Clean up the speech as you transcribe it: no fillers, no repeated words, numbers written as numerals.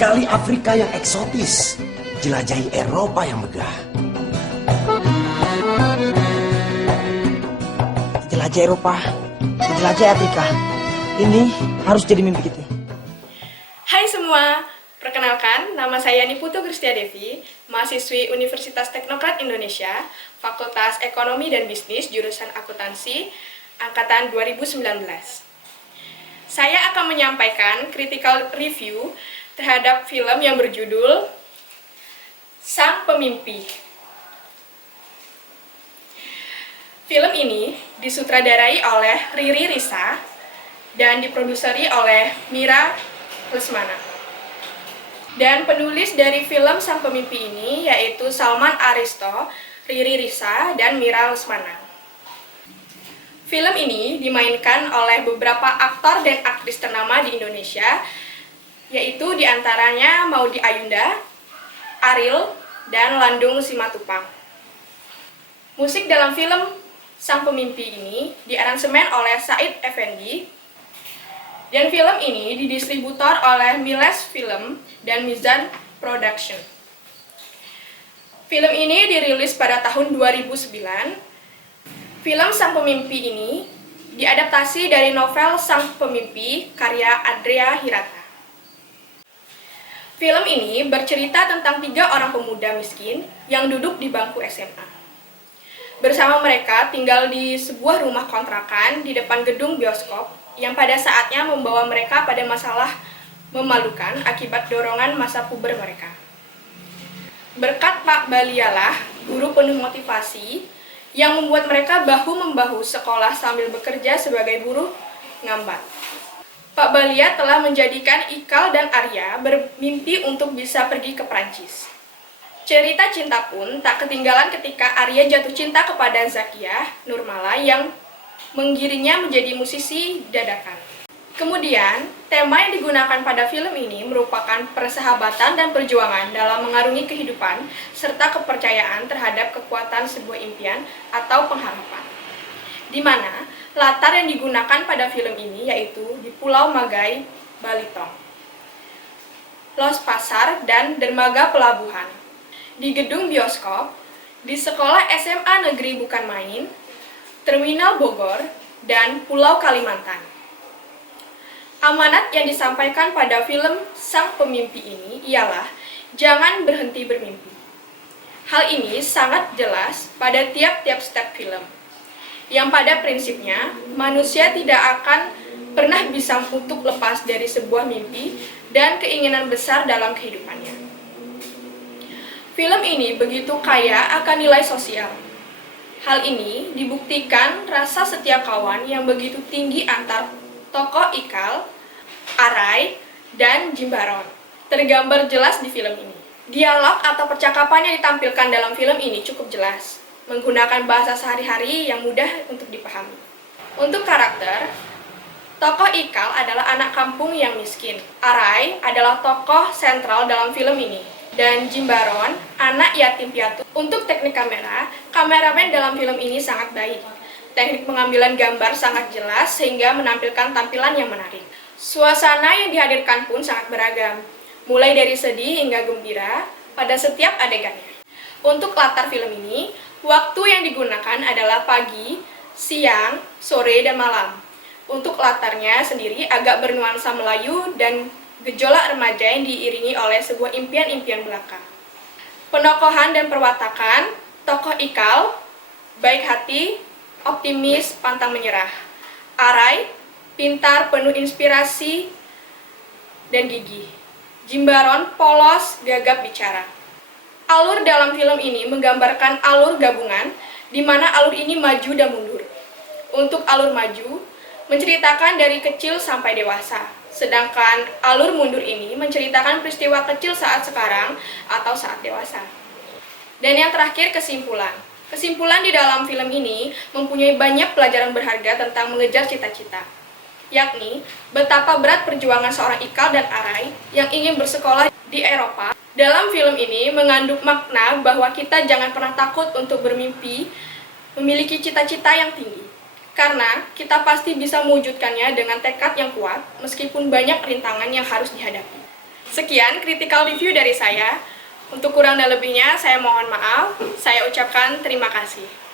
Bekali Afrika yang eksotis, jelajahi Eropa yang megah. Jelajah Eropa, jelajah Afrika. Ini harus jadi mimpi kita. Hai semua, perkenalkan nama saya Niputu Kristia Devi, mahasiswi Universitas Teknokrat Indonesia, Fakultas Ekonomi dan Bisnis, jurusan Akuntansi, angkatan 2019. Saya akan menyampaikan critical review terhadap film yang berjudul Sang Pemimpi. Film ini disutradarai oleh Riri Risa dan diproduseri oleh Mira Lesmana. Dan penulis dari film Sang Pemimpi ini yaitu Salman Aristo, Riri Risa, dan Mira Lesmana. Film ini dimainkan oleh beberapa aktor dan aktris ternama di Indonesia, yaitu diantaranya Maudy Ayunda, Ariel, dan Landung Simatupang. Musik dalam film Sang Pemimpi ini diaransemen oleh Said Effendi, dan film ini didistributor oleh Miles Film dan Mizan Production. Film ini dirilis pada tahun 2009. Film Sang Pemimpi ini diadaptasi dari novel Sang Pemimpi karya Andrea Hirata. Film ini bercerita tentang 3 orang pemuda miskin yang duduk di bangku SMA. Bersama mereka tinggal di sebuah rumah kontrakan di depan gedung bioskop yang pada saatnya membawa mereka pada masalah memalukan akibat dorongan masa puber mereka. Berkat Pak Balialah, guru penuh motivasi, yang membuat mereka bahu-membahu sekolah sambil bekerja sebagai buruh ngambat. Pak Balia telah menjadikan Ikal dan Arya bermimpi untuk bisa pergi ke Prancis. Cerita cinta pun tak ketinggalan ketika Arya jatuh cinta kepada Zakia Nurmala yang menggiringnya menjadi musisi dadakan. Kemudian, tema yang digunakan pada film ini merupakan persahabatan dan perjuangan dalam mengarungi kehidupan serta kepercayaan terhadap kekuatan sebuah impian atau pengharapan. Di mana latar yang digunakan pada film ini yaitu di Pulau Magai, Balitong, Los Pasar, dan dermaga pelabuhan. Di gedung bioskop, di sekolah SMA Negeri Bukan Main, Terminal Bogor, dan Pulau Kalimantan. Amanat yang disampaikan pada film Sang Pemimpi ini ialah jangan berhenti bermimpi. Hal ini sangat jelas pada tiap-tiap step film, yang pada prinsipnya manusia tidak akan pernah bisa untuk lepas dari sebuah mimpi dan keinginan besar dalam kehidupannya. Film ini begitu kaya akan nilai sosial. Hal ini dibuktikan rasa setia kawan yang begitu tinggi antar tokoh Ikal, Arai, dan Jimbaron. Tergambar jelas di film ini. Dialog atau percakapan yang ditampilkan dalam film ini cukup jelas, menggunakan bahasa sehari-hari yang mudah untuk dipahami. Untuk karakter, tokoh Ikal adalah anak kampung yang miskin. Arai adalah tokoh sentral dalam film ini. Dan Jimbaron, anak yatim piatu. Untuk teknik kamera, kameramen dalam film ini sangat baik. Teknik pengambilan gambar sangat jelas sehingga menampilkan tampilan yang menarik. Suasana yang dihadirkan pun sangat beragam, mulai dari sedih hingga gembira pada setiap adegannya. Untuk latar film ini, waktu yang digunakan adalah pagi, siang, sore, dan malam. Untuk latarnya sendiri agak bernuansa Melayu dan gejolak remaja yang diiringi oleh sebuah impian-impian belaka. Penokohan dan perwatakan, tokoh Ikal, baik hati, optimis, pantang menyerah. Arai, pintar, penuh inspirasi, dan gigih. Jimbaron, polos, gagap bicara. Alur dalam film ini menggambarkan alur gabungan, di mana alur ini maju dan mundur. Untuk alur maju, menceritakan dari kecil sampai dewasa. Sedangkan alur mundur ini menceritakan peristiwa kecil saat sekarang atau saat dewasa. Dan yang terakhir, kesimpulan. Kesimpulan di dalam film ini mempunyai banyak pelajaran berharga tentang mengejar cita-cita, yakni betapa berat perjuangan seorang Ikal dan Arai yang ingin bersekolah di Eropa. Dalam film ini mengandung makna bahwa kita jangan pernah takut untuk bermimpi, memiliki cita-cita yang tinggi. Karena kita pasti bisa mewujudkannya dengan tekad yang kuat, meskipun banyak rintangan yang harus dihadapi. Sekian critical review dari saya. Untuk kurang dan lebihnya, saya mohon maaf. Saya ucapkan terima kasih.